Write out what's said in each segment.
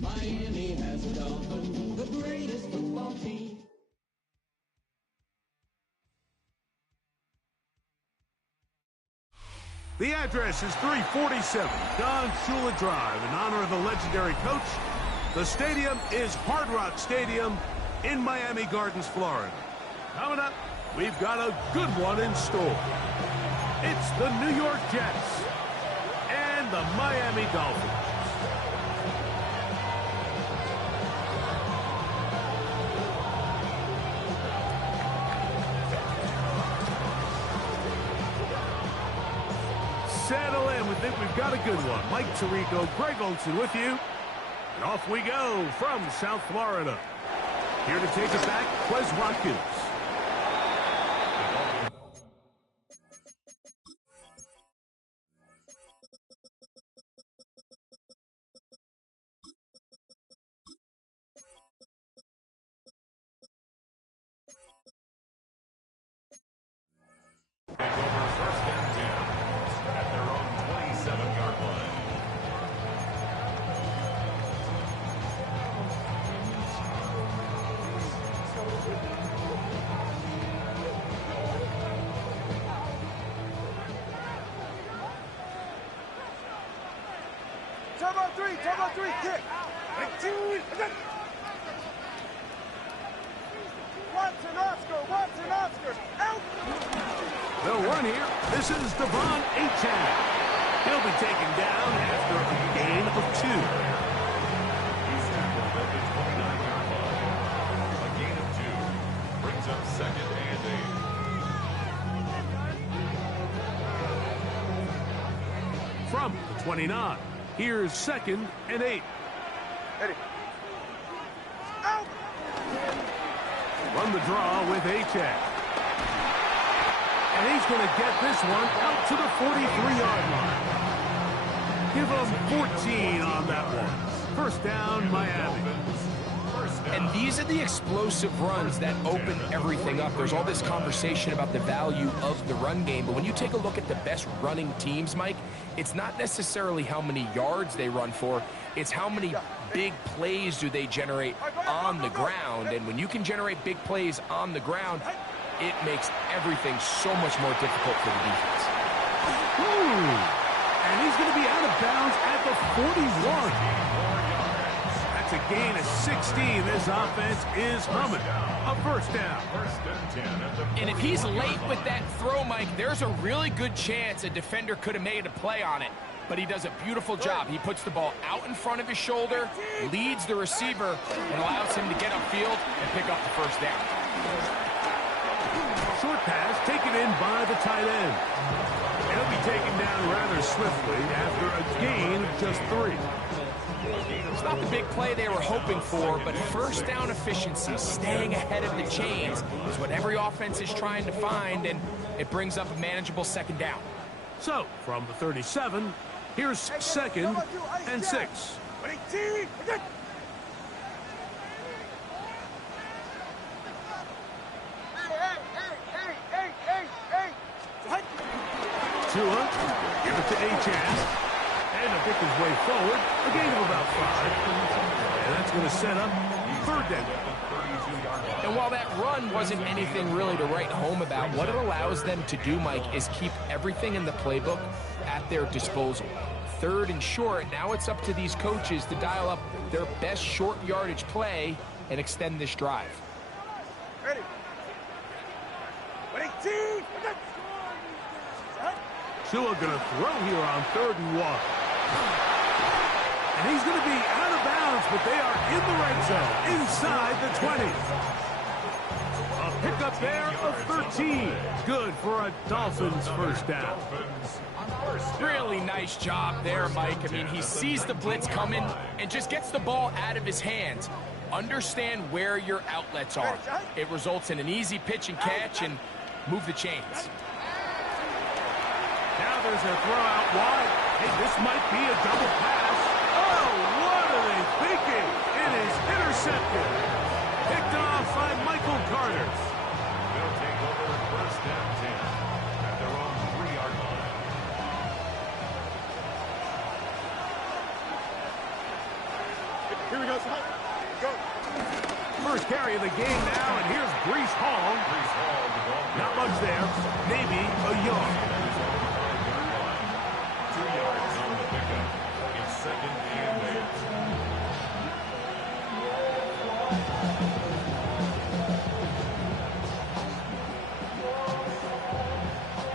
Miami has the Dolphins, the greatest football team. The address is 347 Don Shula Drive. In honor of the legendary coach, the stadium is Hard Rock Stadium in Miami Gardens, Florida. Coming up, we've got a good one in store. It's the New York Jets and the Miami Dolphins. Settle in. We think we've got a good one. Mike Tirico, Greg Olson with you. And off we go from South Florida. Here to take us back, Wes Watkins. Turbo three, kick. Watson, Oscar, out. They'll run here. This is Devon Achane. He'll be taken down after a gain of 2. He's tackled at the 29-yard line. A gain of 2 brings up 2nd and 8. From the 29. Here's 2nd and 8. Eddie. Out. Run the draw with Achane. And he's going to get this one out to the 43-yard line. Give him 14 on that one. First down, Miami. And these are the explosive runs that open everything up. There's all this conversation about the value of the run game, but when you take a look at the best running teams, Mike, it's not necessarily how many yards they run for, it's how many big plays do they generate on the ground. And when you can generate big plays on the ground, it makes everything so much more difficult for the defense. Ooh. And he's going to be out of bounds at the 41. That's a gain of 16. This offense is humming. A first down. And if he's late with that throw, Mike, there's a really good chance a defender could have made a play on it. But he does a beautiful job. He puts the ball out in front of his shoulder, leads the receiver, and allows him to get upfield and pick up the first down. Short pass taken in by the tight end. He'll be taken down rather swiftly after a gain of just 3. It's not the big play they were hoping for, but first down efficiency, staying ahead of the chains, is what every offense is trying to find, and it brings up a manageable second down. So, from the 37, here's 2nd and 6. Tua, give it to Achane. And to pick his way forward, a gain of about 5. And that's going to set up 3rd down. And while that run wasn't anything really to write home about, what it allows them to do, Mike, is keep everything in the playbook at their disposal. 3rd and short, now it's up to these coaches to dial up their best short yardage play and extend this drive. Ready. Tua going to throw here on 3rd and 1. And he's going to be out of bounds, but they are in the red zone, inside the 20. A pickup there of 13. Good for a Dolphins first down. Really nice job there, Mike. I mean, he sees the blitz coming and just gets the ball out of his hands. Understand where your outlets are. It results in an easy pitch and catch and move the chains. Now there's a throw out wide. Hey, this might be a double pass. Oh, what are they thinking? It is intercepted. Picked off by Michael Carter. They'll take over 1st and 10 at their own 3-yard line. first carry of the game now, and here's Breece Hall. Not much there, maybe a yard. 2 yards on the pickup. It's 2nd and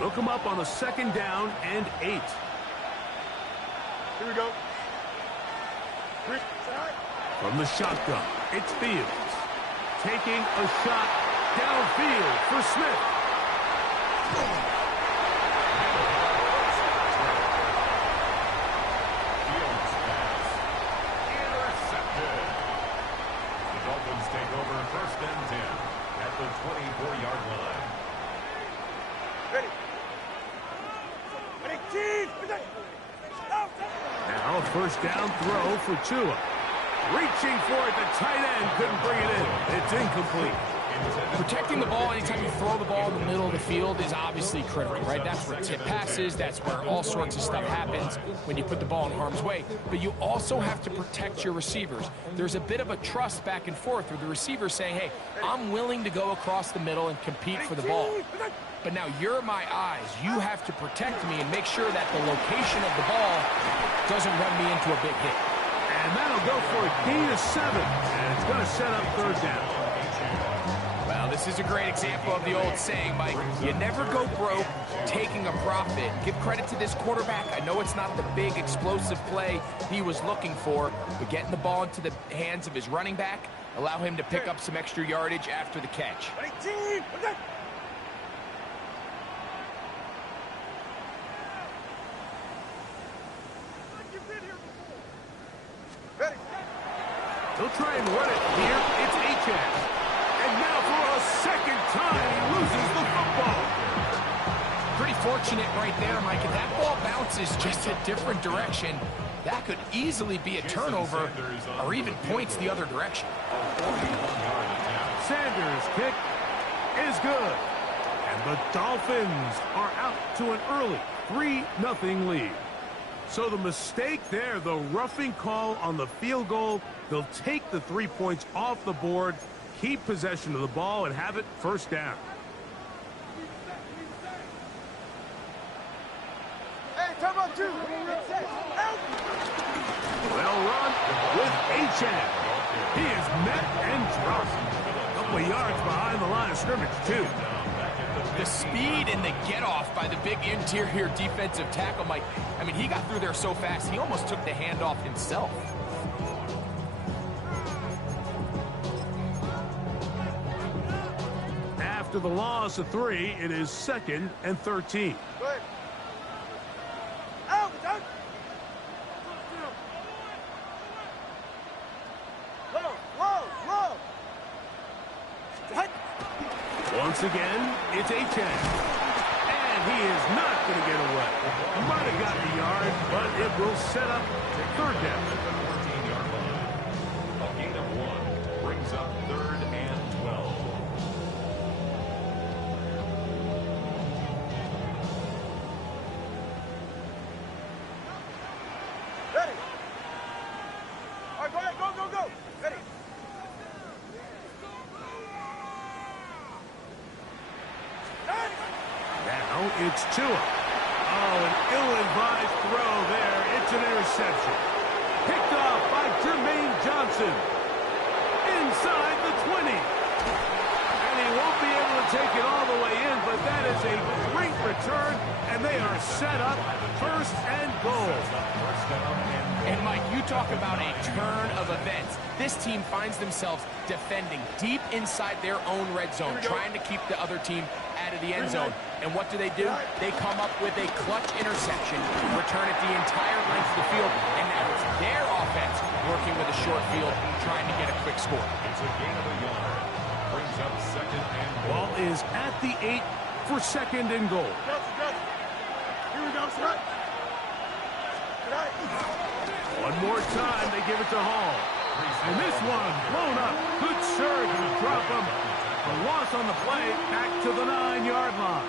8. Look him up on a 2nd down and 8. Here we go. From the shotgun, it's Fields. Taking a shot downfield for Smith. Fields pass. Intercepted. The Dolphins take over 1st and 10 at the 24-yard line. Ready. Ready, Chief. Now a 1st down throw for Tua. Reaching for it, the tight end couldn't bring it in. It's incomplete. Protecting the ball anytime you throw the ball in the middle of the field is obviously critical, right? That's where tip passes, that's where all sorts of stuff happens when you put the ball in harm's way. But you also have to protect your receivers. There's a bit of a trust back and forth where the receiver's saying, hey, I'm willing to go across the middle and compete for the ball. But now you're my eyes. You have to protect me and make sure that the location of the ball doesn't run me into a big hit. And that'll go for a gain of 7. And it's going to set up 3rd down. Well, this is a great example of the old saying, Mike. You never go broke taking a profit. Give credit to this quarterback. I know it's not the big explosive play he was looking for, but getting the ball into the hands of his running back, allow him to pick up some extra yardage after the catch. Ready, Chief. Ready. He'll try and run it here. It's Achane. And now for a 2nd time, he loses the football. Pretty fortunate right there, Mike. If that ball bounces just a different direction, that could easily be a turnover or even points the other direction. Sanders' kick is good. And the Dolphins are out to an early 3-0 lead. So the mistake there, the roughing call on the field goal, they'll take the 3 points off the board, keep possession of the ball, and have it 1st down. Hey, time out 2. Well run with Achane. He is met and dropped. A couple of yards behind the line of scrimmage, too. The speed and the get-off by the big interior defensive tackle, Mike. I mean, he got through there so fast, he almost took the handoff himself. After the loss of 3, it is 2nd and 13. Go ahead. Out. Low. Once again, it's Achane. And he is not going to get away. Might have gotten a yard, but it will set up 3rd down. 14-yard line. A gain of 1 brings up 3rd and 12. Ready. All right, go ahead. Go. Ready. Now it's Tua. Oh, an ill-advised throw there. It's an interception. Picked off by Jermaine Johnson. Inside the 20. And he won't be able to take it all the way in, but that is a great return, and they are set up 1st and goal. And Mike, you talk about a turn of events. This team finds themselves defending deep inside their own red zone, trying to keep the other team out of the end zone. And what do? They come up with a clutch interception, return it the entire length of the field, and now it's their offense working with a short field, trying to get a quick score. It's a gain of a yard. Brings up 2nd and goal. Ball is at the 8 for 2nd and goal. Here we go, son. One more time, they give it to Hall. And this one blown up. Good serve to drop him. A loss on the play, back to the 9-yard line.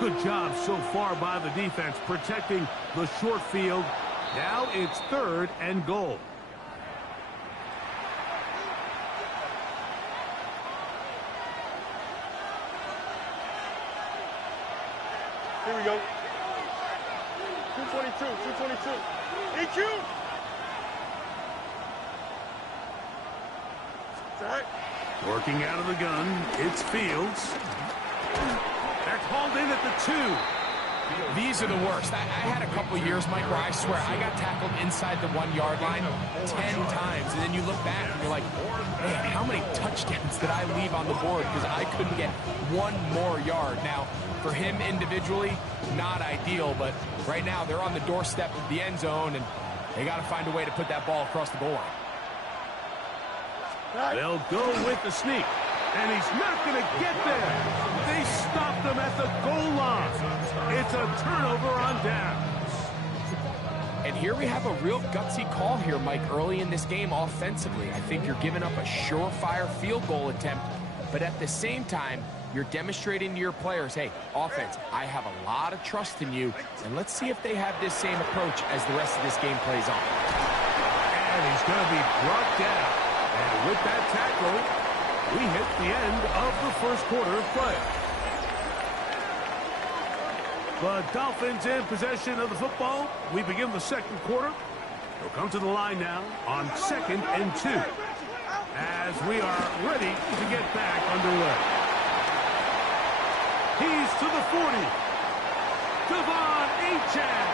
Good job so far by the defense protecting the short field. Now it's 3rd and goal. Here we go. 222, 222. EQ! Working out of the gun, it's Fields. They're called in at the 2. These are the worst. I had a couple years, Mike, where I swear I got tackled inside the 1-yard line 10 times. And then you look back and you're like, man, how many touchdowns did I leave on the board because I couldn't get one more yard? Now, for him individually, not ideal, but right now they're on the doorstep of the end zone, and they got to find a way to put that ball across the goal line. They'll go with the sneak, and he's not going to get there. They stopped him at the goal line. It's a turnover on downs. And here we have a real gutsy call here, Mike, early in this game offensively. I think you're giving up a surefire field goal attempt, but at the same time, you're demonstrating to your players, hey, offense, I have a lot of trust in you, and let's see if they have this same approach as the rest of this game plays on. And he's going to be brought down. And with that tackle, we hit the end of the first quarter of play. The Dolphins in possession of the football. We begin the second quarter. They'll come to the line now on 2nd and 2 as we are ready to get back underway. He's to the 40. Devon Achane.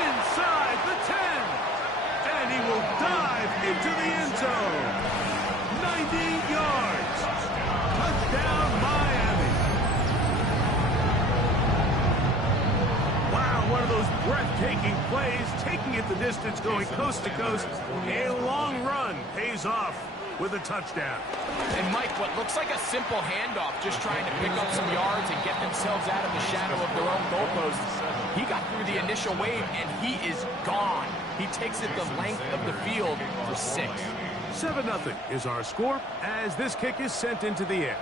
Inside the 10. And he will dive into the end zone. 90 yards. Touchdown, Miami. Wow, one of those breathtaking plays, taking it the distance, going coast to coast. A long run pays off with a touchdown. And Mike, what looks like a simple handoff, just trying to pick up some yards and get themselves out of the shadow of their own goalposts. He got through the initial wave, and he is gone. He takes it the length of the field for 6. 7-0 is our score as this kick is sent into the air.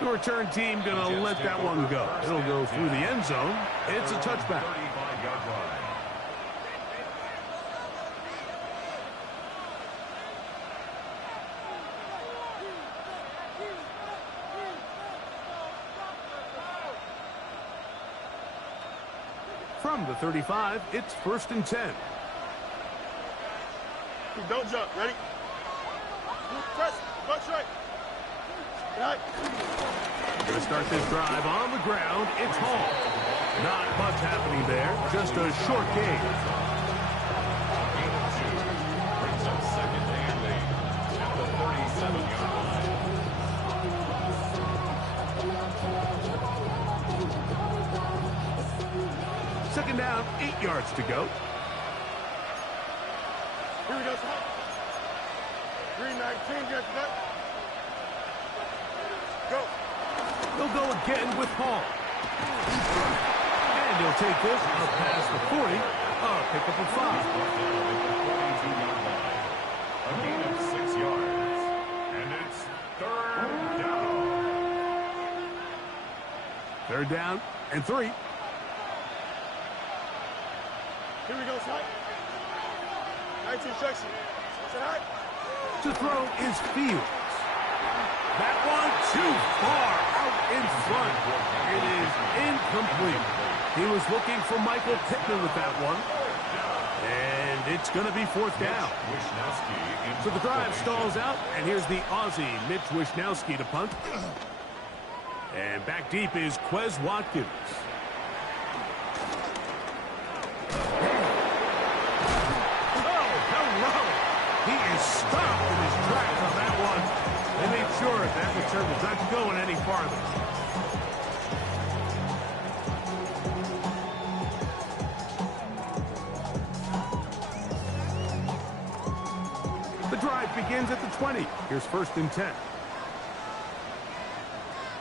The return team going to let that one go. It'll go through the end zone. It's a touchback. 35-yard line. From the 35, it's 1st and 10. Don't jump. Ready? Press. Butt straight. Right. Going to start this drive on the ground. It's Hall. Not much happening there. Just a short game. Brings up 2nd and 8 at the 37-yard line. Second down, 8 yards to go. Here we go, son. 319, get that. Go. They'll go again with Hall. And he'll take this up past the 40. Pick up a 5. A gain of 6 yards. And it's 3rd down. 3rd down and 3. Here we go, son. 19 section. Say hi. To throw is Fields. That one too far out in front. It is incomplete. He was looking for Michael Pittman with that one. And it's going to be 4th down. So the drive stalls out, and here's the Aussie, Mitch Wishnowsky, to punt. And back deep is Quez Watkins. He is stopped in his tracks on that one. They made sure that return was not going any farther. The drive begins at the 20. Here's 1st and 10.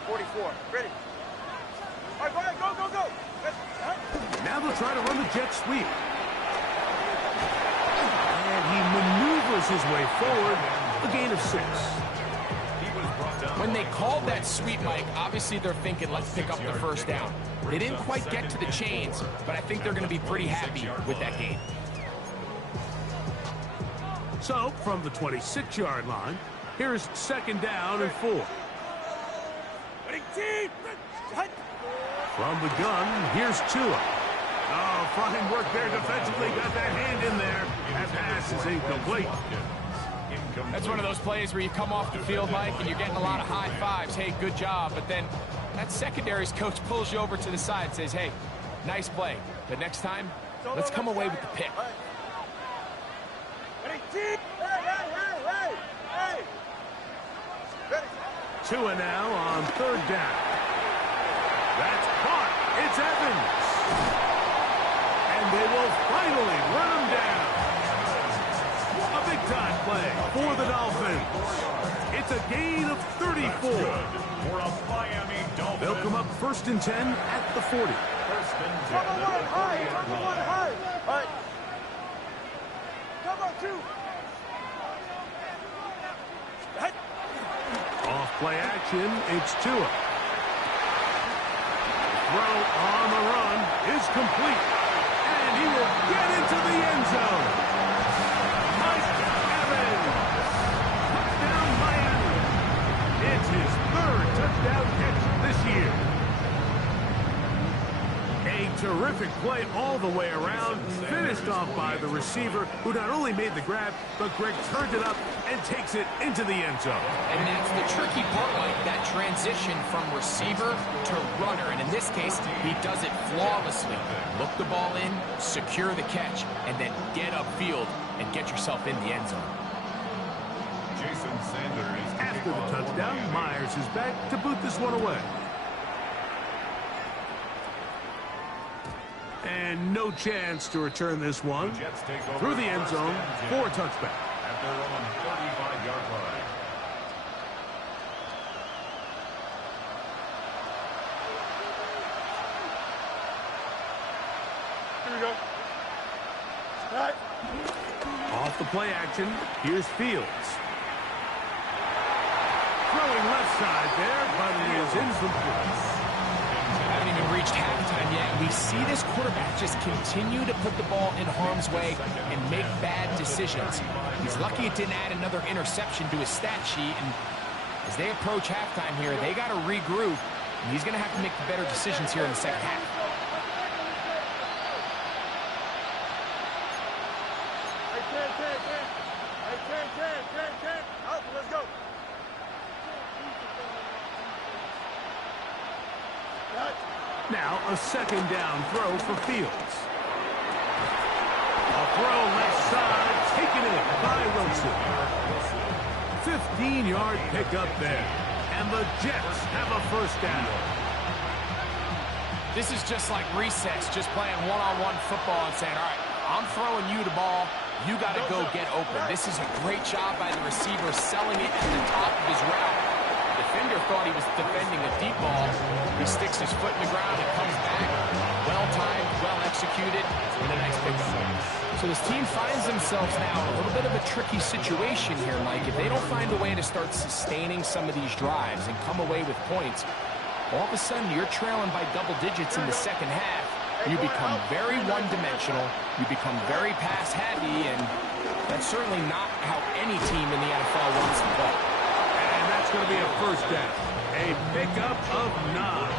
44. Ready. All right, go ahead. Go, go, go. Now they'll try to run the jet sweep. And he maneuvers his way forward. A gain of 6. When they called that sweep, Mike, obviously they're thinking, let's pick up the 1st down. They didn't quite get to the chains, but I think they're going to be pretty happy with that gain. So, from the 26-yard line, here's 2nd down and 4. Ready, team. From the gun, here's Tua. Oh, fine work there defensively. Got that hand in there. That pass is incomplete. That's one of those plays where you come off the field, Mike, and you're getting a lot of high fives. Hey, good job. But then that secondary's coach pulls you over to the side and says, hey, nice play. But next time, let's come away with the pick. Tua now on third down. That's caught. It's Evans. And they will finally run him down. A big-time play for the Dolphins. It's a gain of 34. For a Miami Dolphins. They'll come up 1st and 10 at the 40. First and 10. Cover one high. Cover one high. All right. Cover two. Off play action, it's Tua. Throw on the run is complete. And he will get into the end zone. Mike Evans. Touchdown Miami. It's his 3rd touchdown catch this year. A terrific play all the way around. Finished off by the receiver, who not only made the grab, but Greg turned it up and takes it into the end zone. And that's the tricky part, Mike, that transition from receiver to runner. And in this case, he does it flawlessly. Look the ball in, secure the catch, and then get upfield and get yourself in the end zone. Jason Sanders. After the touchdown, Myers is back to boot this one away. And no chance to return this one through the end zone for a touchback. At their own 35-yard line. Here we go. All right. Off the play action, here's Fields. Throwing left side there, but it is incomplete. Haven't even reached halftime yet. We see this quarterback just continue to put the ball in harm's way and make bad decisions. He's lucky it didn't add another interception to his stat sheet. And as they approach halftime here, they got to regroup. And he's going to have to make the better decisions here in the second half. Out, let's go. Now a 2nd down throw for Fields. A throw left side, taken in by Wilson. 15-yard pickup there. And the Jets have a 1st down. This is just like recess, just playing one-on-one football and saying, all right, I'm throwing you the ball. You got to go get open. This is a great job by the receiver selling it at the top of his route. The defender thought he was defending a deep ball. He sticks his foot in the ground and comes back. Well-timed, well-executed, and a nice pickup. So this team finds themselves now in a little bit of a tricky situation here, Mike. If they don't find a way to start sustaining some of these drives and come away with points, all of a sudden you're trailing by double digits in the second half. You become very one-dimensional. You become very pass-heavy, and that's certainly not how any team in the NFL wants to play. And that's going to be a 1st down. A pickup of 9.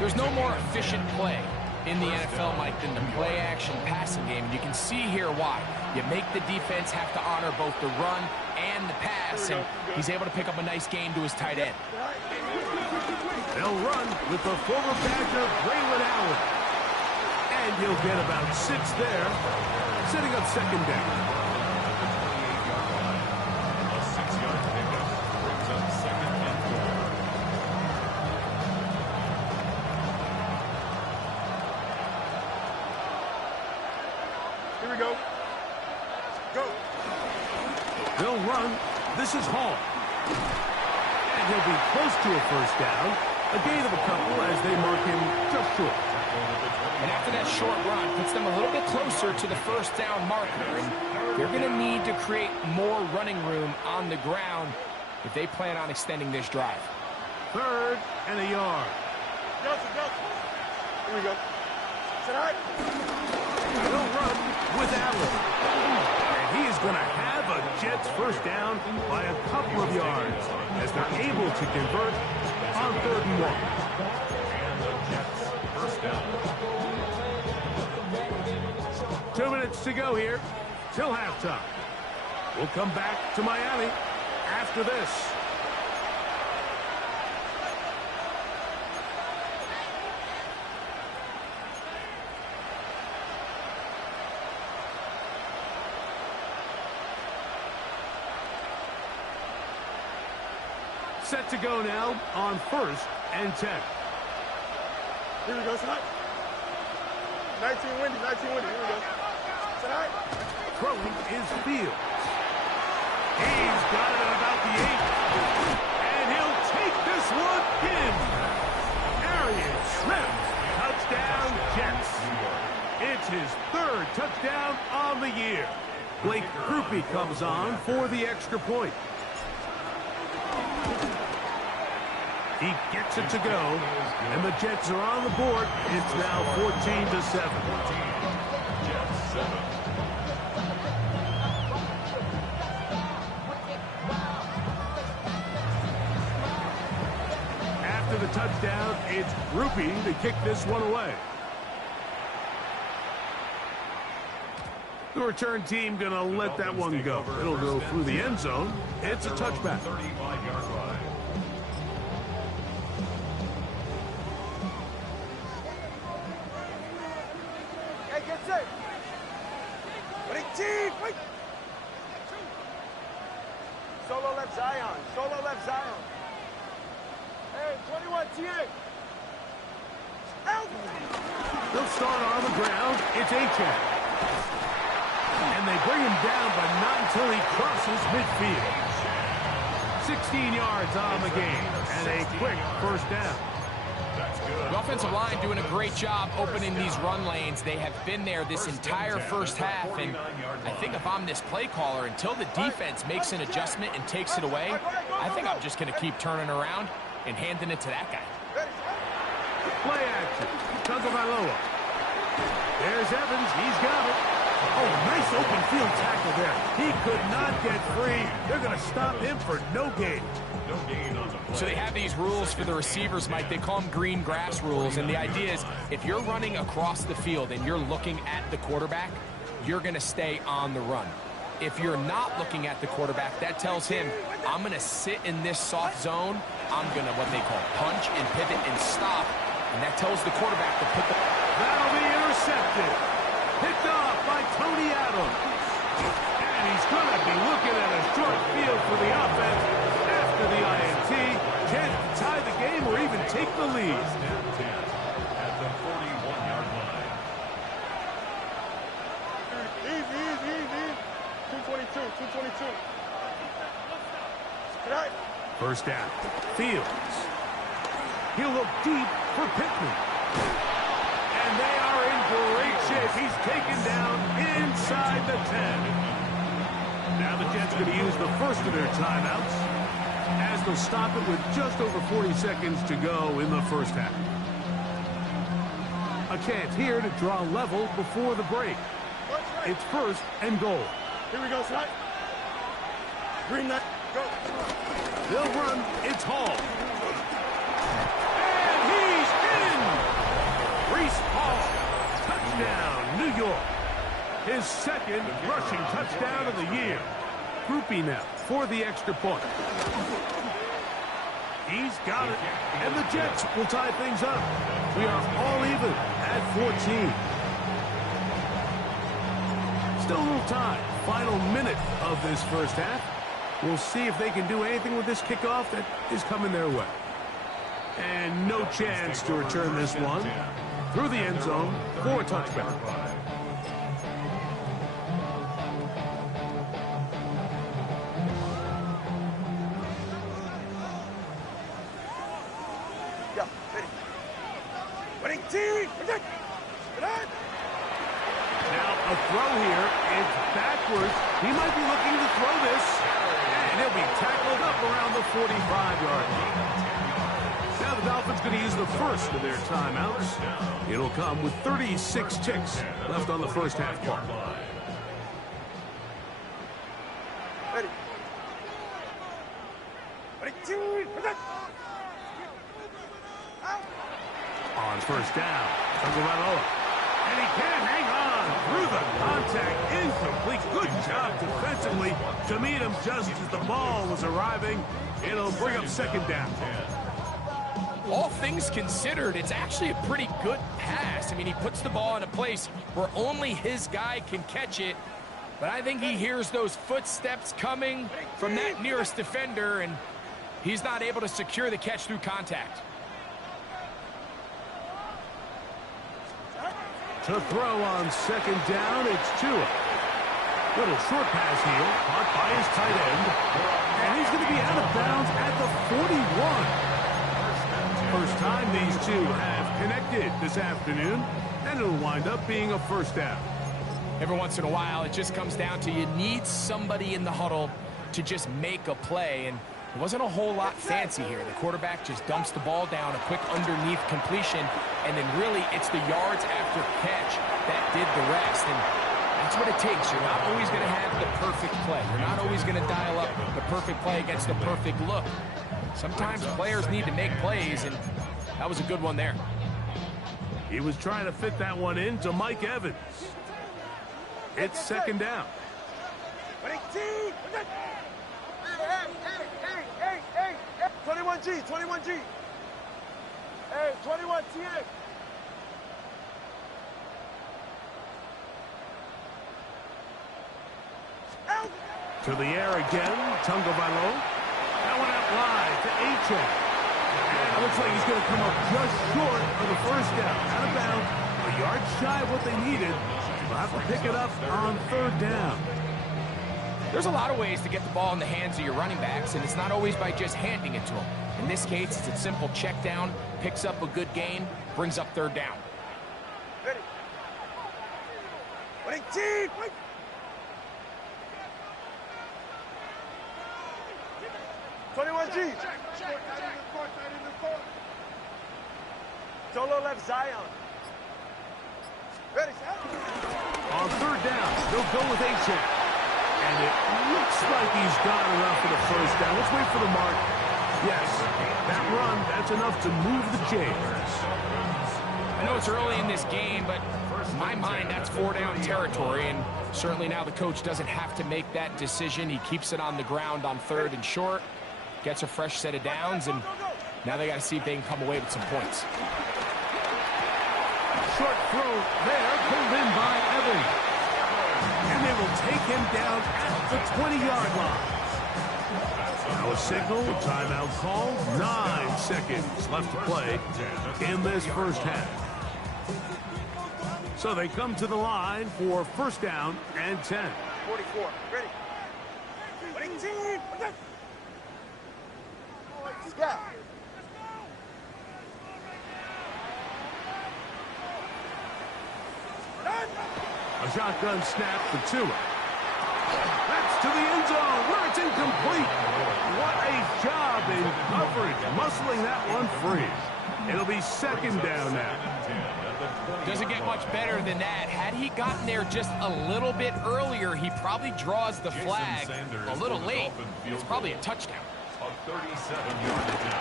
There's no more efficient play in the NFL, Mike, than the play-action passing game. And you can see here why. You make the defense have to honor both the run and the pass, and he's able to pick up a nice gain to his tight end. They'll run with the former Badger, Braylon Allen. And he'll get about 6 there, setting up 2nd down. A 6-yard pickup brings up 2nd and 4. Here we go. Go. They'll run. This is Hall. And he'll be close to a 1st down. A gain of a couple as they mark him just short. And after that short run, puts them a little bit closer to the 1st down marker. And they're going to need to create more running room on the ground if they plan on extending this drive. 3rd and a yard. Here we go. Sit right. They'll run with Allen. And he is going to have a Jets 1st down by a couple of yards as they're able to convert on 3rd and 1. And the Jets first down. 2 minutes to go here till halftime. We'll come back to Miami after this. Set to go now on 1st and 10. Here we go, son. 19 windy, 19 windy. Here we go. Son. Throwing is Fields. He's got it at about the 8. And he'll take this one in. Arian Smith. Touchdown, Jets. It's his 3rd touchdown on the year. Blake Grupe comes on for the extra point. He gets it to go, and the Jets are on the board. It's now 14-7. Jets 7. After the touchdown, it's Grupe to kick this one away. The return team going to let that one go. It'll go through the end zone. It's a touchback. 35-yard line. Wait. Solo left Zion. Solo left Zion. Hey, 21 TA. Help! They'll start on the ground. It's Achane. And they bring him down, but not until he crosses midfield. 16 yards on the game, and a quick first down. The offensive line doing a great job opening these run lanes. They have been there this entire first half, and I think if I'm this play caller, until the defense makes an adjustment and takes it away, I think I'm just going to keep turning around and handing it to that guy. Play action. Tagovailoa. There's Evans. He's got it. Oh, nice open field tackle there. He could not get free. They're going to stop him for no gain. No gain on the play. So they have these rules for the receivers, Mike. They call them green grass rules, and the idea is if you're running across the field and you're looking at the quarterback, you're going to stay on the run. If you're not looking at the quarterback, that tells him, I'm going to sit in this soft zone. I'm going to, what they call, punch and pivot and stop, and that tells the quarterback to put the... That'll be intercepted. Picked off by Tony Adams. And he's going to be looking at a short field for the offense after the INT. Can't tie the game or even take the lead. At the 41-yard line. Easy. 222. Tonight. First down. Fields. He'll look deep for Pittman. And they are in great shape. He's taken down inside the 10. Now the Jets going to use the first of their timeouts as they'll stop it with just over 40 seconds to go in the first half. A chance here to draw level before the break. It's 1st and goal. Here we go, son. Green light. Go. They'll run. It's Hall. And he's in! Reese Hall. Touchdown, New York. His 2nd rushing touchdown of the year. Grupe now for the extra point. He's got it. And the Jets will tie things up. We are all even at 14. Still a little time. Final minute of this first half. We'll see if they can do anything with this kickoff that is coming their way. And no chance to return this one through the end zone for a touchback. Yeah, ready. Winning team. Protect. Now a throw here. It's backwards. He might be looking to throw this. And he'll be tackled up around the 45-yard line. Now the Dolphins going to use the first of their timeouts. It'll come with 36 ticks left on the first half clock. Ready. Winning team. Protect. On first down, Tagovailoa. And he can't hang on through the contact. Incomplete. Good job defensively to meet him just as the ball was arriving. It'll bring up second down. All things considered, it's actually a pretty good pass. I mean, he puts the ball in a place where only his guy can catch it. But I think he hears those footsteps coming from that nearest defender, and he's not able to secure the catch through contact. To throw on second down, it's Tua. Little short pass here, caught by his tight end. And he's going to be out of bounds at the 41. First time these two have connected this afternoon, and it'll wind up being a first down. Every once in a while, it just comes down to you need somebody in the huddle to just make a play, and it wasn't a whole lot fancy here. The quarterback just dumps the ball down, a quick underneath completion, and then really it's the yards after catch that did the rest, and that's what it takes. You're not always going to have the perfect play. You're not always going to dial up the perfect play against the perfect look. Sometimes players need to make plays, and that was a good one there. He was trying to fit that one in to Mike Evans. It's second down. 21G, 21G. Hey, 21 TA. To the air again, Tagovailoa. That one out wide to Achane. And it looks like he's going to come up just short of the first down. Out of bounds, a yard shy of what they needed. They'll have to pick it up on third down. There's a lot of ways to get the ball in the hands of your running backs, and it's not always by just handing it to them. In this case, it's a simple check down, picks up a good gain, brings up third down. Ready. 22. 21G. Solo left Zion. Ready, set. On third down, they'll go with Achane. And it looks like he's got enough for the first down. Let's wait for the mark. Yes, that run, that's enough to move the chains. I know it's early in this game, but in my mind, that's four-down territory, and certainly now the coach doesn't have to make that decision. He keeps it on the ground on third and short, gets a fresh set of downs, and now they got to see if they can come away with some points. Short throw there, pulled in by Evans. And they will take him down at the 20-yard line. Now a signal, timeout call, 9 seconds left to play in this first half. So they come to the line for first down and 10. 44, ready. 18. Scout. A shotgun snap for Tua. That's to the end zone where it's incomplete. What a job in coverage, muscling that one free. It'll be second down now. Doesn't get much better than that. Had he gotten there just a little bit earlier, he probably draws the flag a little late. It's probably a touchdown. A 37-yard attempt.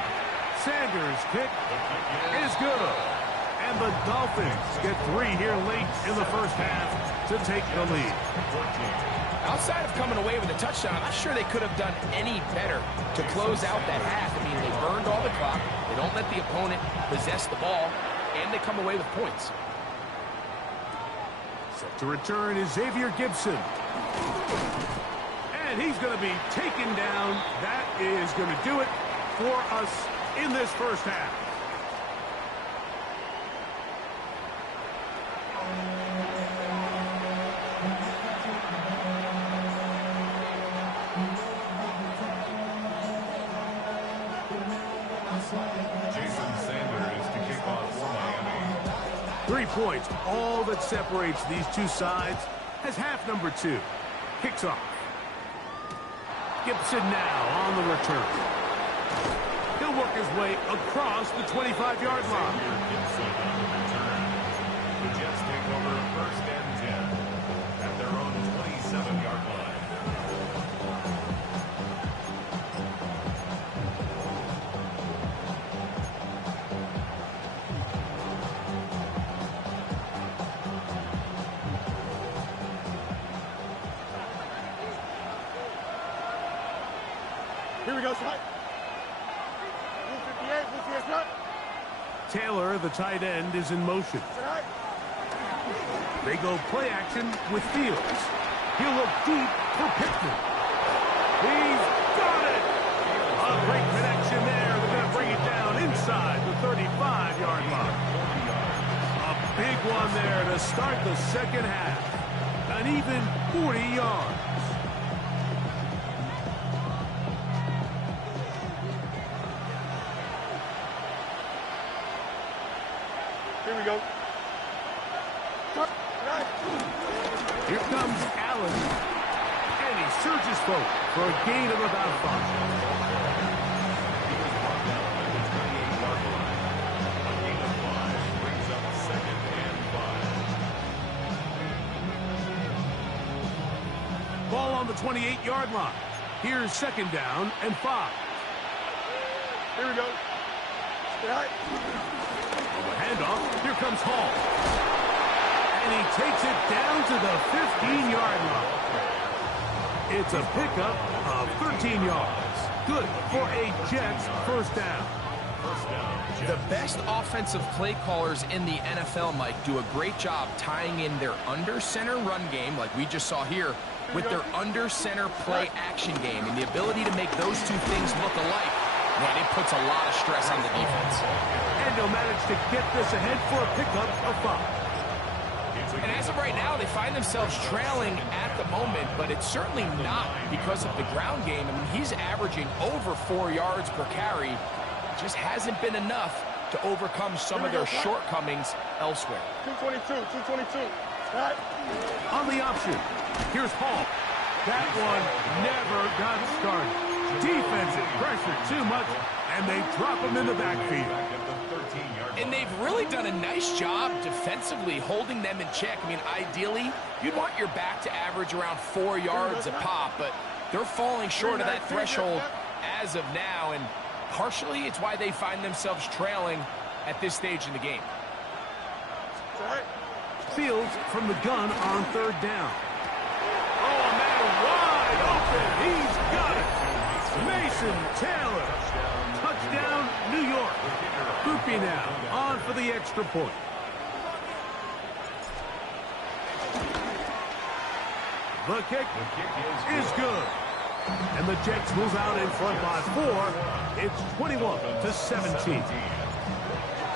Sanders' kick is good. And the Dolphins get 3 here late in the first half to take the lead. Outside of coming away with a touchdown, I'm not sure they could have done any better to close out that half. I mean, they burned all the clock. They don't let the opponent possess the ball, and they come away with points. Set to return is Xavier Gibson. And he's going to be taken down. That is going to do it for us in this first half. Jason Sanders to kick off for Miami. 3 points, all that separates these two sides as half number 2 kicks off. Gibson now on the return. He'll work his way across the 25-yard line. Gibson on the return. The Jets take over first and 10 at their own 27-yard line. Here we go, slide. Blue 58, blue 58, slide. Taylor, the tight end, is in motion. Slide. They go play action with Fields. He'll look deep for Pittman. He's got it! A great connection there. They're going to bring it down inside the 35-yard line. A big one there to start the second half. An even 40 yards. Here we go. Here comes Allen. And he surges forward for a gain of about 5. Ball on the 28-yard line. Here's second down and 5. Here we go. Slide. Handoff. Here comes Hall. And he takes it down to the 15-yard line. It's a pickup of 13 yards. Good for a Jets first down. The best offensive play callers in the NFL, Mike, do a great job tying in their under-center run game, like we just saw here, with their under-center play action game. And the ability to make those two things look alike, man, it puts a lot of stress on the defense. And they'll manage to get this ahead for a pickup of 5. And as of right now, they find themselves trailing at the moment, but it's certainly not because of the ground game. I mean, he's averaging over 4 yards per carry. Just hasn't been enough to overcome some of their shortcomings elsewhere. 222. Slide. On the option, here's Hall. That one never got started. Defensive pressure too much, and they drop him in the backfield. And they've really done a nice job defensively holding them in check. I mean, ideally, you'd want your back to average around 4 yards a pop, but they're falling short of that threshold as of now, and partially it's why they find themselves trailing at this stage in the game. Fields from the gun on third down. Oh, a man wide open. He's got it. Mason Taylor. Touchdown, New York. Goopy now on for the extra point. The kick is good. And the Jets move out in front by 4. It's 21-17.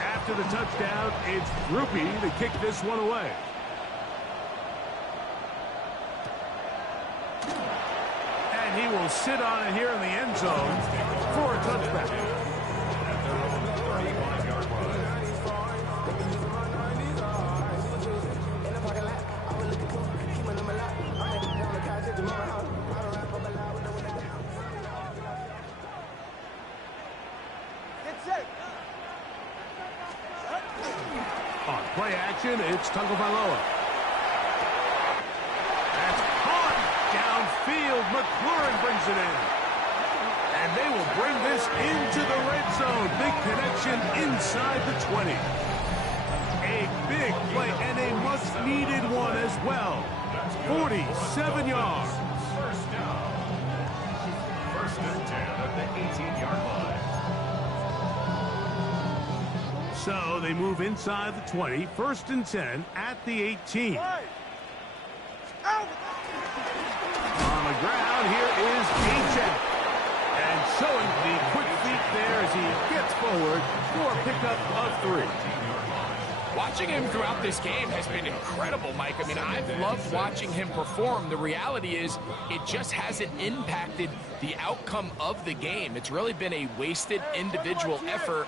After the touchdown, it's Goopy to kick this one away. And he will sit on it here in the end zone for a touchback. On play action, it's Tagovailoa. That's caught downfield. McLaurin brings it in. And they will bring this into the red zone. Big connection inside the 20. A big play and a much-needed one as well. 47 yards. First down. First and 10 at the 18-yard line. So they move inside the 20. First and 10 at the 18. On the ground, here is H.F. And showing the quick feet there as he gets forward for a pickup of 3. Watching him throughout this game has been incredible, Mike. I mean, I've loved watching him perform. The reality is it just hasn't impacted the outcome of the game. It's really been a wasted individual effort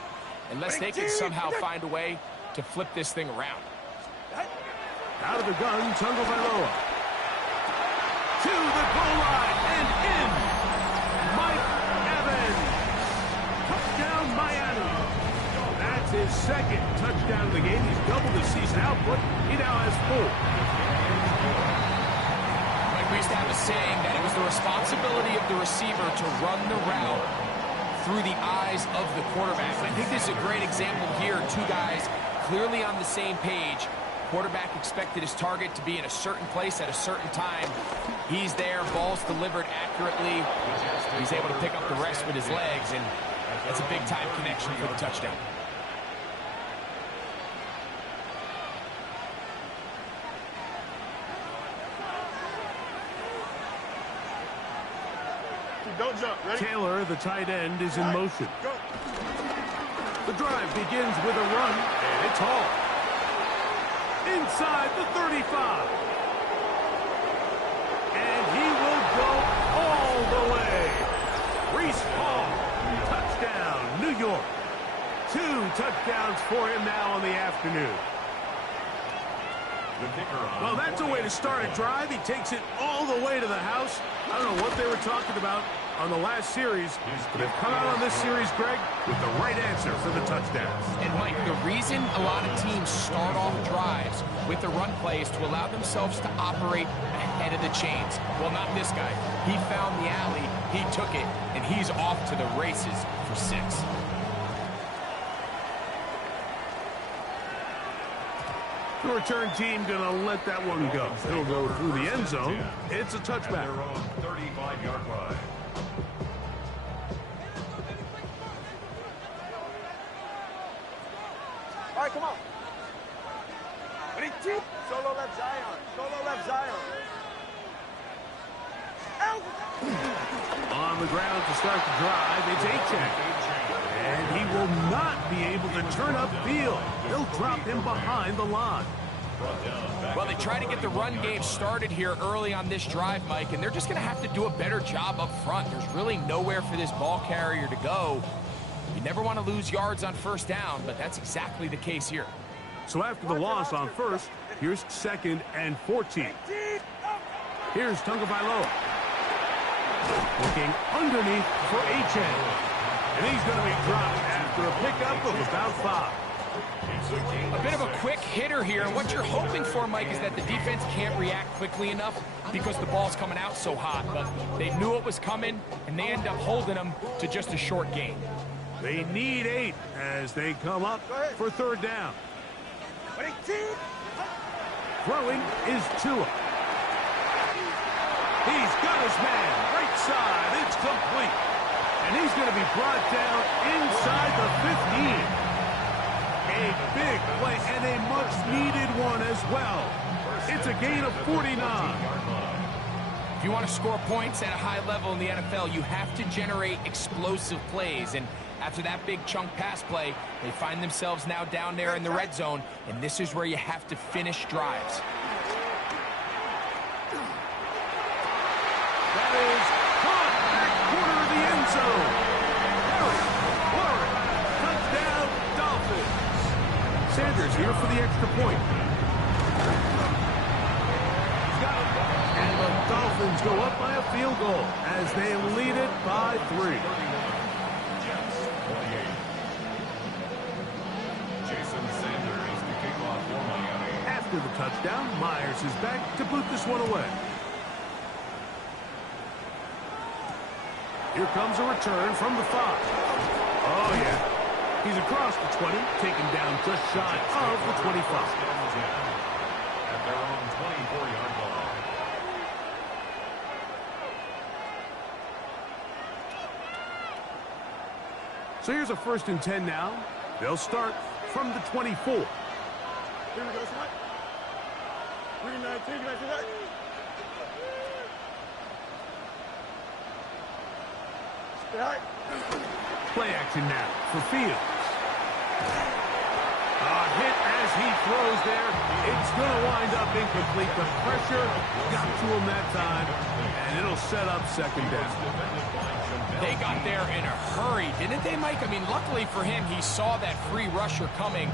unless they can somehow find a way to flip this thing around. Out of the gun, Tagovailoa. To the goal line and in. Mike Evans. Touchdown, Miami. That's his second touchdown of the game. He's doubled his season output. He now has 4. Mike, we used to have a saying that it was the responsibility of the receiver to run the route through the eyes of the quarterback. And I think this is a great example here. Two guys clearly on the same page, quarterback expected his target to be in a certain place at a certain time. He's there, ball's delivered accurately. He's able to pick up the rest with his legs, and that's a big-time connection for the touchdown. Don't jump. Ready? Taylor, the tight end, is in motion. Go. The drive begins with a run, and it's Hall. Inside the 35. And he will go all the way. Reese Hall, touchdown, New York. 2 touchdowns for him now on the afternoon. Well, that's a way to start a drive. He takes it all the way to the house. I don't know what they were talking about on the last series, but they've come out on this series, Greg, with the right answer for the touchdowns. And, Mike, the reason a lot of teams start off drives with the run play is to allow themselves to operate ahead of the chains. Well, not this guy. He found the alley, he took it, and he's off to the races for 6. The return team going to let that one go. It'll go through the end zone. It's a touchback. Their own 35-yard line. All right, come on. Ready? Solo left Zion. Solo left Zion. On the ground to start the drive, it's A-Check. And he will not be able to turn upfield. They'll drop him behind the line. Well, they try to get the run game started here early on this drive, Mike, and they're just going to have to do a better job up front. There's really nowhere for this ball carrier to go. You never want to lose yards on first down, but that's exactly the case here. So after the loss on first, here's 2nd and 14. Here's Tagovailoa. Looking underneath for A-Check. And he's going to be dropped after a pickup of about 5. A bit of a quick hitter here, and what you're hoping for, Mike, is that the defense can't react quickly enough because the ball's coming out so hot. But they knew it was coming, and they end up holding them to just a short gain. They need 8 as they come up for 3rd down. Throwing is Tua. He's got his man, right side, it's complete. And he's going to be brought down inside the 15. A big play and a much-needed one as well. It's a gain of 49. If you want to score points at a high level in the NFL, you have to generate explosive plays. And after that big chunk pass play, they find themselves now down there in the red zone, and this is where you have to finish drives. That is caught back corner of the end zone. Touchdown, Dolphins. Sanders here for the extra point. And the Dolphins go up by a field goal as they lead it by 3. After the touchdown, Myers is back to boot this one away. Here comes a return from the 5. Oh, yeah. He's across the 20, taken down just shy of the 25. At their own 24-yard line. So here's a 1st and 10 now. They'll start from the 24. Here we go, Scott. 3-19, can I see that? Play action now for Fields. Hit as he throws there. It's going to wind up incomplete. The pressure got to him that time, and it'll set up 2nd down. They got there in a hurry, didn't they, Mike? I mean, luckily for him, he saw that free rusher coming,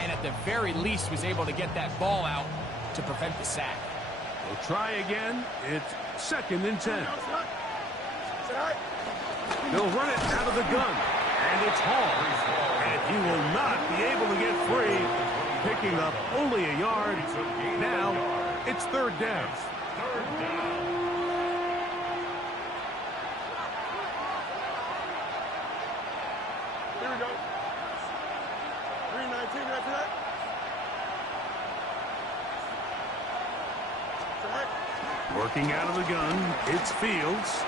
and at the very least was able to get that ball out to prevent the sack. We'll try again. It's 2nd and 10. They'll run it out of the gun, and it's Hall. And he will not be able to get free, picking up only a yard. Now it's 3rd down. Here we go. 3-19, after that. Working out of the gun, it's Fields.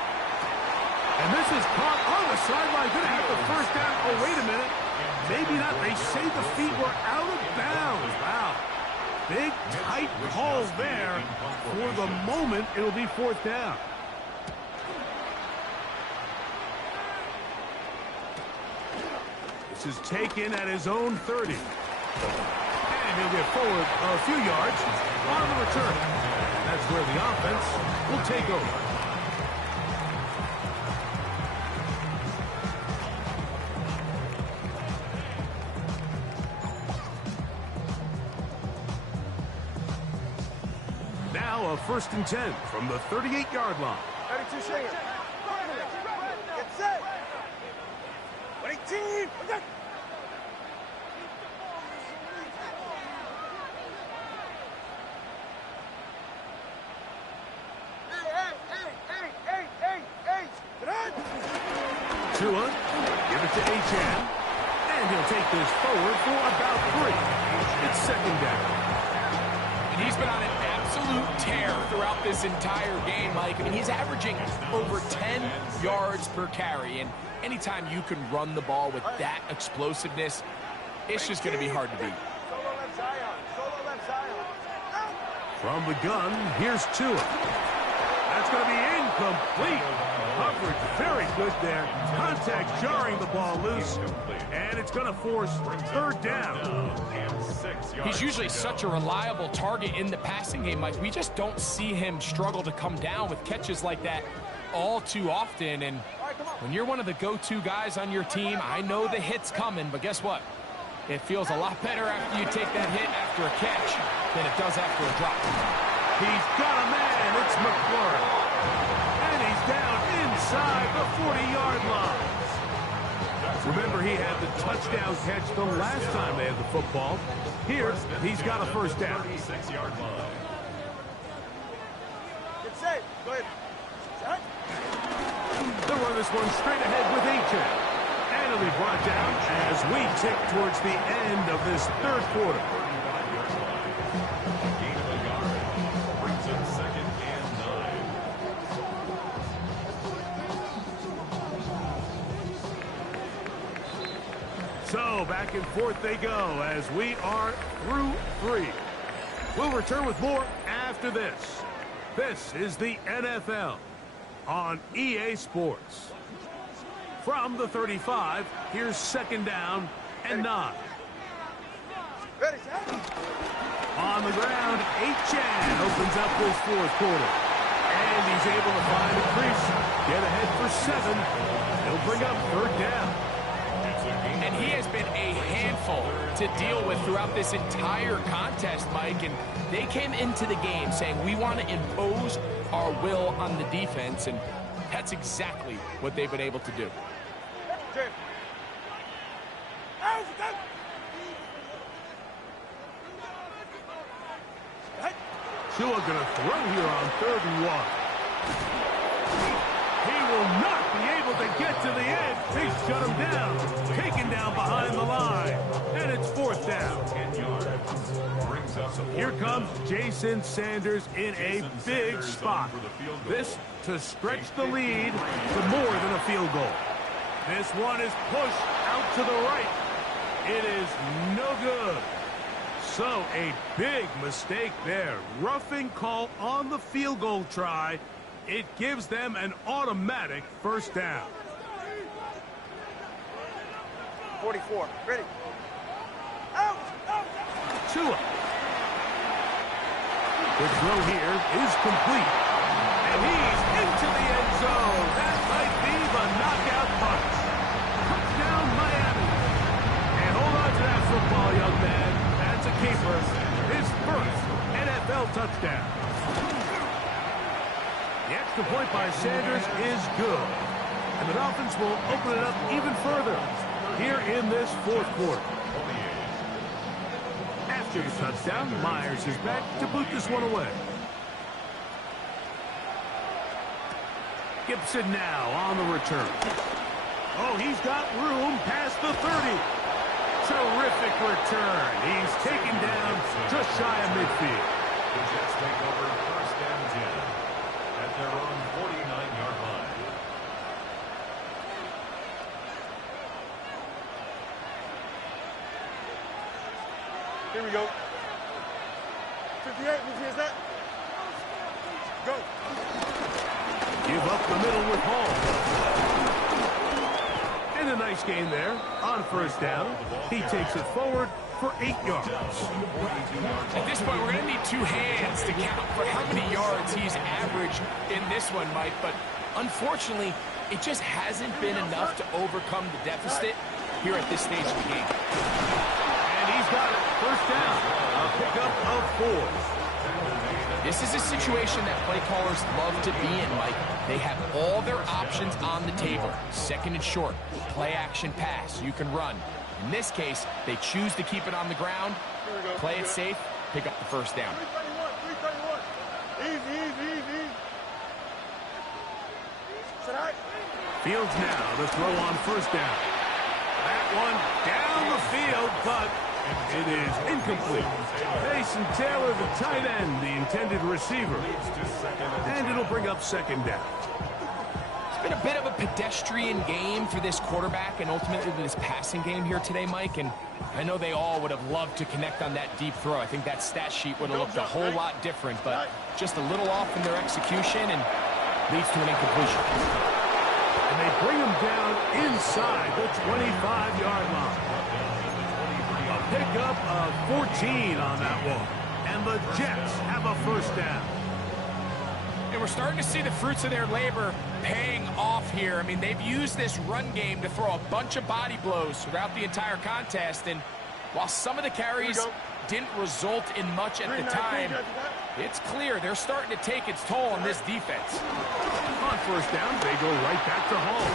And this is caught on the sideline. Going to have the first down. Oh, wait a minute. Maybe not. They say the feet were out of bounds. Wow. Big, tight call there. For the moment, it'll be fourth down. This is taken at his own 30. And he'll get forward a few yards on the return. That's where the offense will take over. Now a 1st and 10 from the 38-yard line. 32 Shinger. Get set. 18. Okay. Tua, give it to Achan, and he'll take this forward for about 3. It's 2nd down. And he's been on an absolute tear throughout this entire game, Mike. I mean, he's averaging over 10 yards per carry, and anytime you can run the ball with that explosiveness, it's just going to be hard to beat. From the gun, here's Tua. That's going to be incomplete. Coverage very good there. Contact jarring the ball loose. And it's going to force 3rd down. He's usually such a reliable target in the passing game, Mike. We just don't see him struggle to come down with catches like that all too often. And when you're one of the go-to guys on your team, I know the hit's coming, but guess what? It feels a lot better after you take that hit after a catch than it does after a drop. He's got a man. It's McLaurin. And he's down inside the 40-yard line. Remember, he had the touchdown catch the last time they had the football. Here, he's got a 1st down. 36-yard line. Get set. Go ahead. They'll run this one straight ahead with Achan. And it'll be brought down as we tick towards the end of this 3rd quarter. Gain of a yard. Brings up 2nd and 9. So back and forth they go as we are through 3. We'll return with more after this. This is the NFL on EA Sports. From the 35, here's 2nd down and 9. Ready, set. On the ground, Achan opens up this 4th quarter. And he's able to find a crease, get ahead for 7. He'll bring up 3rd down. And he has been a handful to deal with throughout this entire contest, Mike. And they came into the game saying, we want to impose our will on the defense. And that's exactly what they've been able to do. Tua gonna throw here on 3rd and 1. He will not be able to get to the edge. They shut him down. Taken down behind the line. And it's 4th down. Here comes Jason Sanders in a big spot. This to stretch the lead to more than a field goal. This one is pushed out to the right. It is no good. So a big mistake there. Roughing call on the field goal try. It gives them an automatic 1st down. 44. Ready. Out. Tua. The throw here is complete. And he's into the end zone. That might be the knockout punch. Touchdown, Miami. And hold on to that football, young man. That's a keeper. His 1st NFL touchdown. The extra point by Sanders is good. And the Dolphins will open it up even further here in this 4th quarter. After the touchdown, Myers is back to boot this one away. Gibson now on the return. Oh, he's got room past the 30. Terrific return. He's taken down just shy of midfield. The Jets take over 1st and 10. at their own 49-yard line. Here we go. 58, is that? Go. Give up the middle with Hall. And a nice gain there on first down. He takes it forward for 8 yards. At this point, we're going to need 2 hands to count for how many yards he's averaged in this one, Mike. But unfortunately, it just hasn't been enough to overcome the deficit here at this stage of the game. And he's got it. First down. A pickup of 4. This is a situation that play callers love to be in, Mike. They have all their options on the table. Second and short, play action pass. You can run. In this case, they choose to keep it on the ground, play it safe, pick up the first down. 331. Easy. Fields now to throw on first down. That one down the field, but it is incomplete. Mason Taylor, the tight end, the intended receiver. And it'll bring up second down. It's been a bit of a pedestrian game for this quarterback and ultimately this passing game here today, Mike. And I know they all would have loved to connect on that deep throw. I think that stat sheet would have looked a whole lot different, but just a little off in their execution and leads to an incompletion. And they bring him down inside the 25-yard line. A pickup of 14 on that one. And the Jets have a first down. And we're starting to see the fruits of their labor paying off here. I mean, they've used this run game to throw a bunch of body blows throughout the entire contest. And while some of the carries didn't result in much at the time, it's clear they're starting to take its toll on this defense. On first down, they go right back to Hall.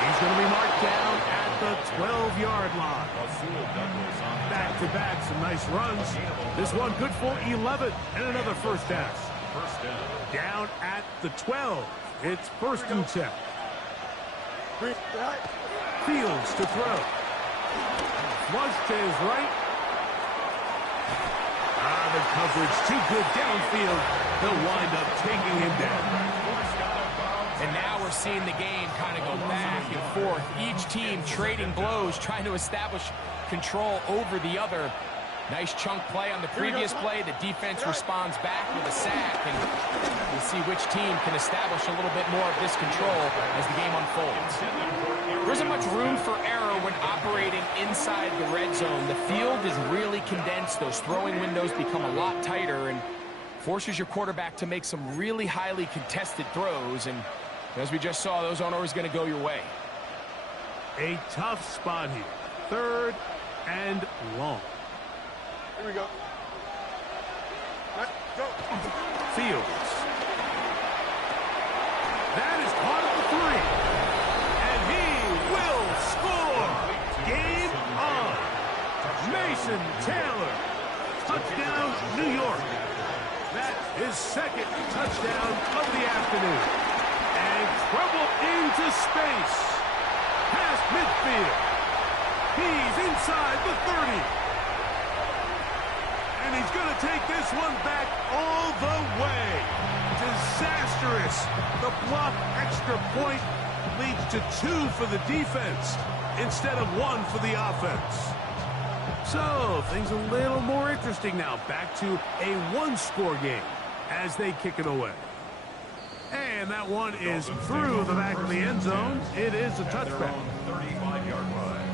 He's going to be marked down at the 12-yard line. Back-to-back, some nice runs. This one good for 11 and another first down. Down at the 12. It's first and 10. Fields to throw. Flush to his right. The coverage too good downfield. They'll wind up taking him down. And now we're seeing the game kind of go back and forth. Each team trading blows, trying to establish control over the other. Nice chunk play on the previous play. The defense responds back with a sack, and we'll see which team can establish a little bit more of this control as the game unfolds. There isn't much room for error when operating inside the red zone. The field is really condensed. Those throwing windows become a lot tighter and forces your quarterback to make some really highly contested throws, and as we just saw, those aren't always going to go your way. A tough spot here. Third and long. Here we go. Go. Fields. That is caught at the 3. And he will score. Game on. Mason Taylor. Touchdown, New York. That's his second touchdown of the afternoon. And trouble into space. Past midfield. He's inside the 30. And he's going to take this one back all the way. Disastrous. The block extra point leads to 2 for the defense instead of 1 for the offense. So things a little more interesting now. Back to a 1-score game as they kick it away. And that one is through the back of the end zone. It is a touchback. 35-yard line.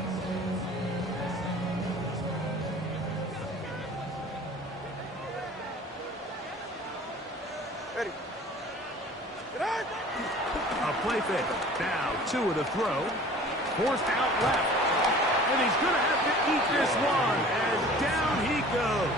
Ready. A play fake. Now 2 at a throw. Forced out left. And he's going to have to eat this one as down he goes.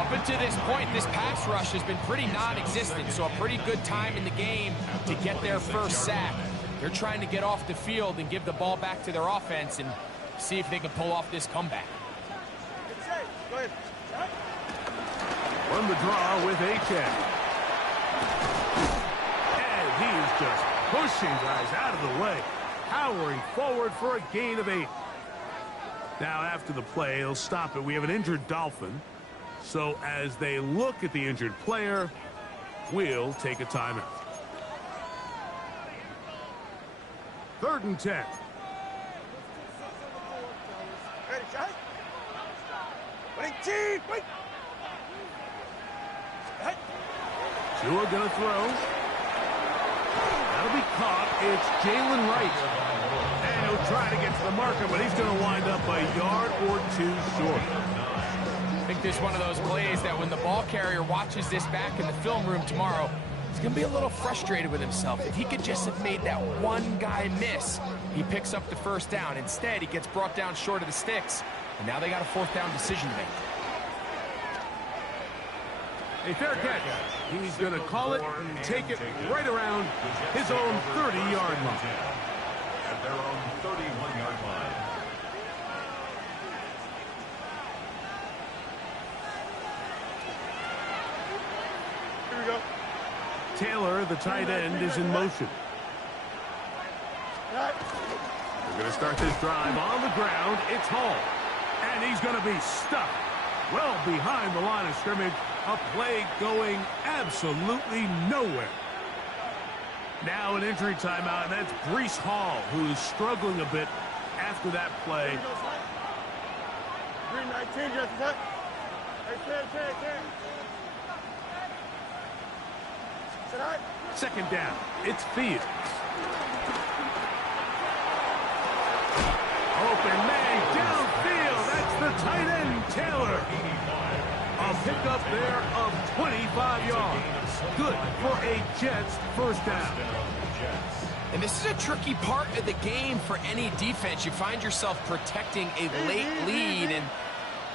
Up until this point, this pass rush has been pretty non-existent, so a pretty good time in the game to get their first sack. They're trying to get off the field and give the ball back to their offense and see if they can pull off this comeback. Go ahead. Run the draw with A-10. And he's just pushing guys out of the way. Powering forward for a gain of 8. Now after the play, he'll stop it. We have an injured Dolphin. So as they look at the injured player, will take a timeout. 3rd and 10. Ready, shot. Wait, team, wait. Tua gonna throw. That'll be caught. It's Jalen Wright. And he'll try to get to the marker, but he's gonna wind up a yard or 2 short. I think this is one of those plays that when the ball carrier watches this back in the film room tomorrow, he's going to be a little frustrated with himself. If he could just have made that one guy miss, he picks up the 1st down. Instead, he gets brought down short of the sticks, and now they got a 4th down decision to make. A fair catch. He's going to call it and take it right around his own 30-yard line. At their own 31-yard line. Here we go. Taylor, the tight end, is in motion. Right. We're going to start this drive on the ground. It's Hall. And he's going to be stuck well behind the line of scrimmage. A play going absolutely nowhere. Now an injury timeout, and that's Breece Hall, who's struggling a bit after that play. Here we go, son. Green 19, just set. Hey, 10. Sit out. 2nd down. It's Fields. Open man downfield. That's the tight end, Taylor. A pickup there of 25 yards. Good for a Jets 1st down. And this is a tricky part of the game for any defense. You find yourself protecting a late lead, and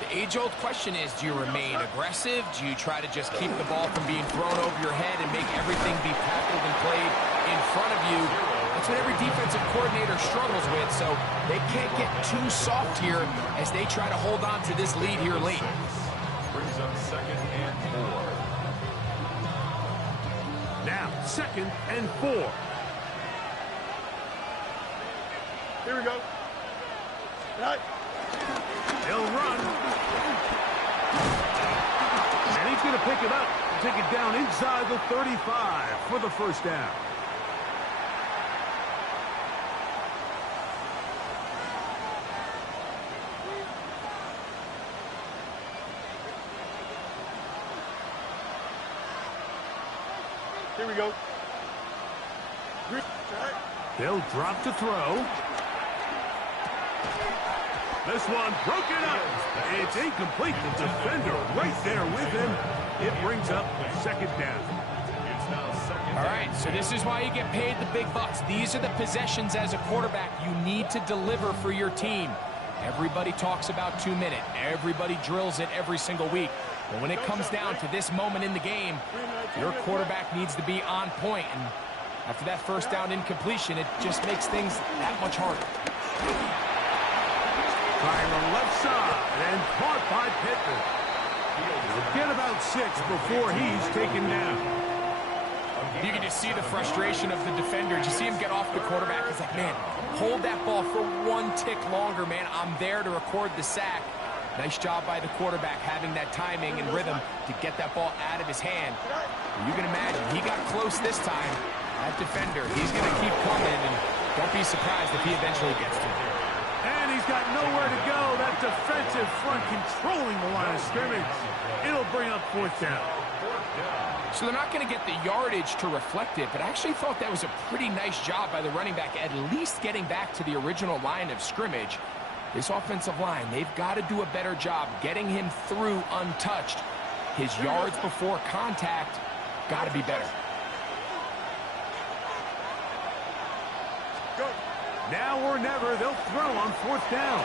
the age-old question is, do you remain aggressive? Do you try to just keep the ball from being thrown over your head and make everything be tackled and played in front of you? That's what every defensive coordinator struggles with, so they can't get too soft here as they try to hold on to this lead here late. Brings up 2nd and 4. Now 2nd and 4. Here we go. Right. He'll run. And he's going to pick it up and take it down inside the 35 for the 1st down. Here we go. They'll drop to throw. This one broken up. It's incomplete. The defender right there with him. It brings up 2nd down. All right, so this is why you get paid the big bucks. These are the possessions as a quarterback you need to deliver for your team. Everybody talks about 2-minute. Everybody drills it every single week. But when it comes down to this moment in the game, your quarterback needs to be on point. And after that 1st down incompletion, it just makes things that much harder. Trying the left side and caught by Pittman. He'll get about 6 before he's taken down. You can just see the frustration of the defender. You see him get off the quarterback. He's like, man, hold that ball for 1 tick longer, man. I'm there to record the sack. Nice job by the quarterback having that timing and rhythm to get that ball out of his hand. You can imagine, he got close this time. That defender, he's going to keep coming, and don't be surprised if he eventually gets to him. And he's got nowhere to go. That defensive front controlling the line of scrimmage. It'll bring up 4th down. So they're not going to get the yardage to reflect it, but I actually thought that was a pretty nice job by the running back, at least getting back to the original line of scrimmage. This offensive line, they've got to do a better job getting him through untouched. His yards before contact got to be better. Now or never, they'll throw on 4th down.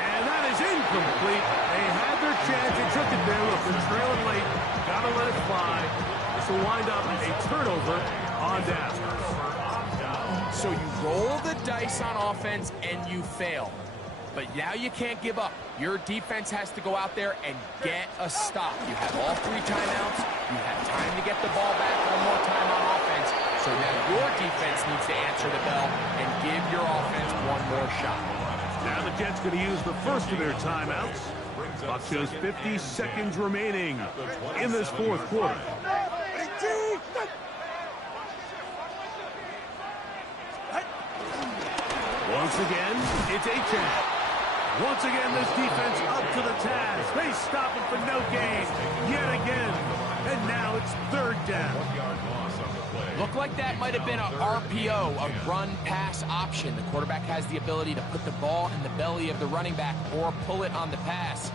And that is incomplete. They had their chance. They took it there. Look, they're trailing late. Got to let it fly. This will wind up a turnover on down. So you roll the dice on offense and you fail. But now you can't give up. Your defense has to go out there and get a stop. You have all 3 timeouts. You have time to get the ball back one more time on offense. So now your defense needs to answer the bell and give your offense one more shot. Now the Jets going to use the first of their timeouts. Clock shows 50 seconds remaining in this 4th quarter. Once again, it's Achan. Once again, this defense up to the task. They stop him for no gain yet again. And now it's third down. 1 yard loss on the play. Looked like that might have been a RPO, a run-pass option. The quarterback has the ability to put the ball in the belly of the running back or pull it on the pass.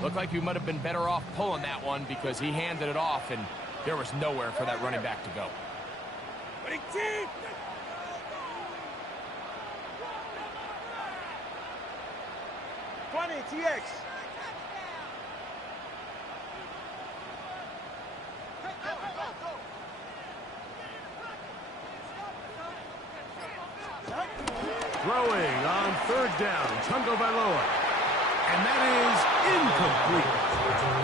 Looked like he might have been better off pulling that one because he handed it off, and there was nowhere for that running back to go. 20, TX. Throwing on third down, Tungo Bailoa. And that is incomplete.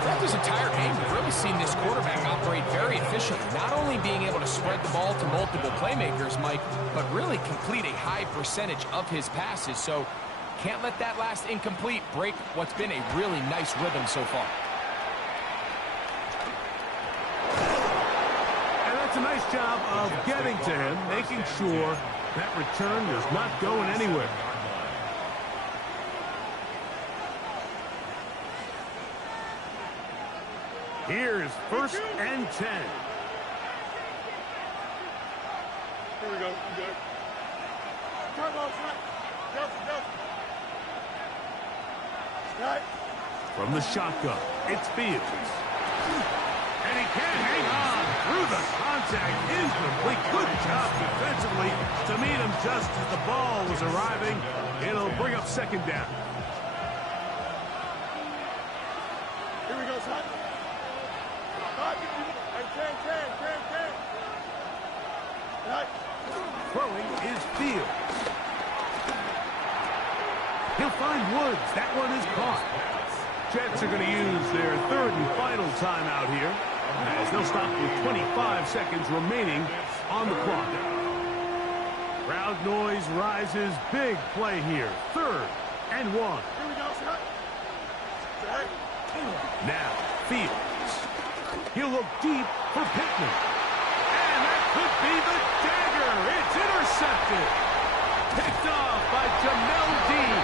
Throughout this entire game, we've really seen this quarterback operate very efficiently, not only being able to spread the ball to multiple playmakers, Mike, but really complete a high percentage of his passes. So can't let that last incomplete break what's been a really nice rhythm so far. And that's a nice job of getting to him, making sure that return is not going anywhere. Here's first and 10. Here we go. You good. Turn on, snap. Go. Snap. From the shotgun, it's Fields. And he can't hang on through the contact. Incomplete. Good job defensively to meet him just as the ball was arriving. It'll bring up second down. Here we go, son. Hey, 10. Right. Throwing is Fields. He'll find Woods. That one is caught. Jets are going to use their third and final timeout here, as they'll stop with 25 seconds remaining on the clock. Crowd noise rises. Big play here. Third and 1. Here we go, son. Right. Now, Fields. He'll look deep for Pittman. And that could be the dagger. It's intercepted. Picked off by Jamel Dean.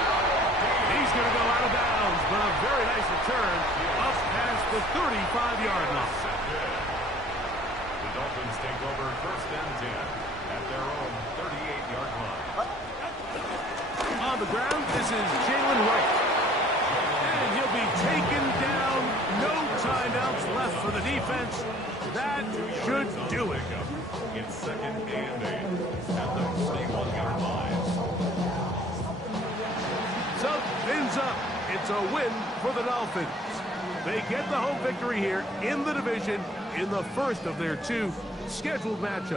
He's going to go out of bounds, but a very nice return up past the 35-yard line. The Dolphins take over first and 10 at their own 38-yard line. On the ground, this is Jalen Wright. And he'll be taken down. No timeouts left for the defense. That should do it. It's second and 8 at the 31-yard line. So, ends up. It's a win for the Dolphins. They get the home victory here in the division in the first of their 2 scheduled matchups.